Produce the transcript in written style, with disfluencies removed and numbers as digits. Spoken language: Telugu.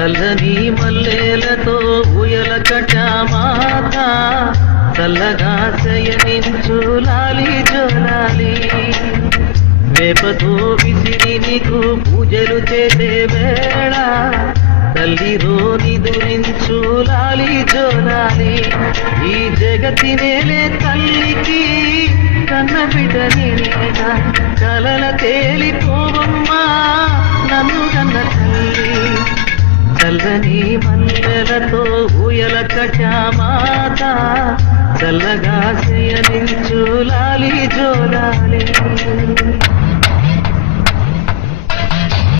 చల్లని మల్లెలతో ఊయల కటామాత చల్లగా శయనించు లాలి జోలాలి వేపతో విసిరి నీకు పూజలు చేసే వేళ తల్లిలో నిదురించు లాలి జోలాలి ఈ జగతి నేలే తల్లికి కన్న బిడ్డ నేనేగా కలల తేలిపోవమ్మా నన్ను కన్న తల్లి చల్లని మల్లెలతో ఊయల కటామాత చల్లగా